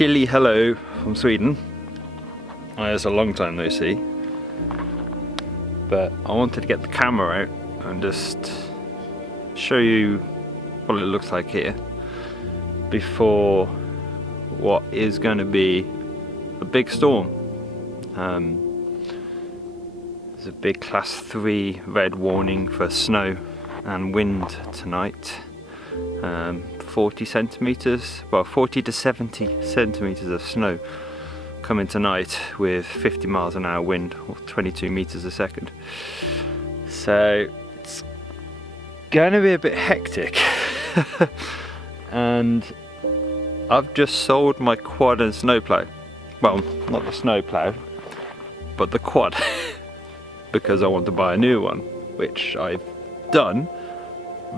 chilly hello from Sweden. It's a long time no see, but I wanted to get the camera out and just show you what it looks like here before what is going to be a big storm. There's a big class 3 red warning for snow and wind tonight. 40 centimeters, well 40 to 70 centimeters of snow coming tonight with 50 miles an hour wind or 22 meters a second. So it's going to be a bit hectic. And I've just sold my quad and snowplow. Well, not the snowplow, but the quad, because I want to buy a new one, which I've done.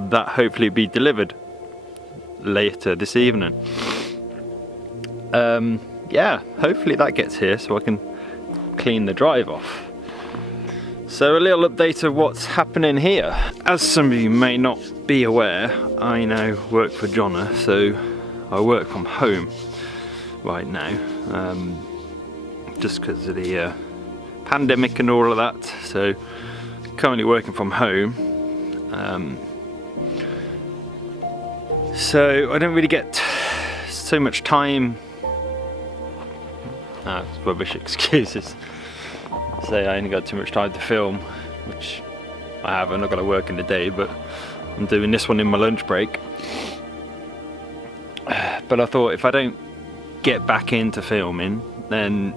That hopefully be delivered later this evening. Yeah, hopefully that gets here so I can clean the drive off. So a little update of what's happening here. As some of you may not be aware, I now work for Jonna, so I work from home right now, just because of the pandemic and all of that. So currently working from home. So I don't really get so much time. It's rubbish excuses. Say I only got too much time to film, which I haven't. I've got to work in the day, but I'm doing this one in my lunch break. But I thought if I don't get back into filming, then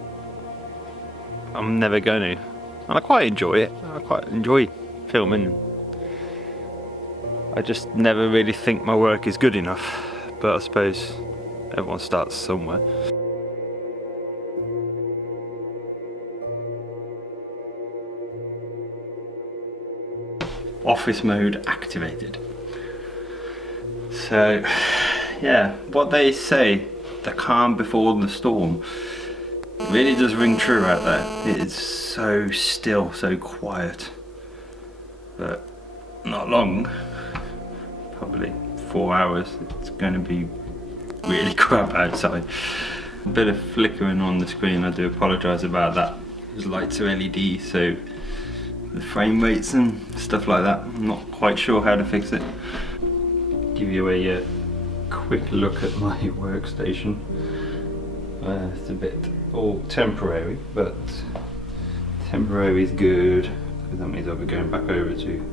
I'm never going to. And I quite enjoy it. I quite enjoy filming. I just never really think my work is good enough, but I suppose everyone starts somewhere. Office mode activated. So yeah, what they say, the calm before the storm, really does ring true out there. It is so still, so quiet, but not long. Probably 4 hours, it's going to be really crap outside. A bit of flickering on the screen, I do apologise about that. There's lights are LED, so the frame rates and stuff like that, I'm not quite sure how to fix it. Give you a quick look at my workstation. It's a bit all temporary, but temporary is good, because that means I'll be going back over to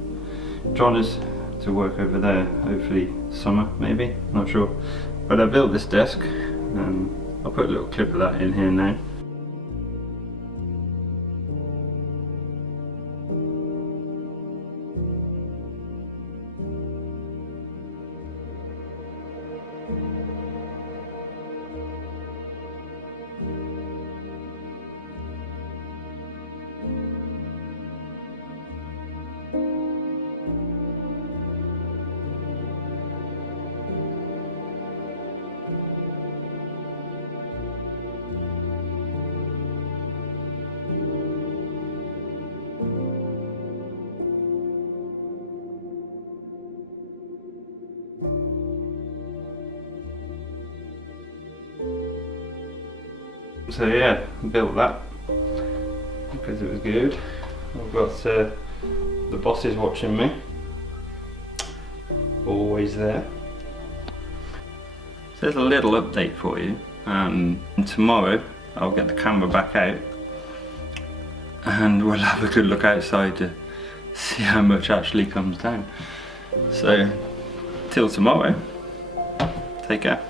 Jonna's to work over there, hopefully summer maybe, not sure. But I built this desk, and I'll put a little clip of that in here now. So yeah, built that because it was good. I've got the bosses watching me, always there. So there's a little update for you. And tomorrow I'll get the camera back out and we'll have a good look outside to see how much actually comes down. So till tomorrow, take care.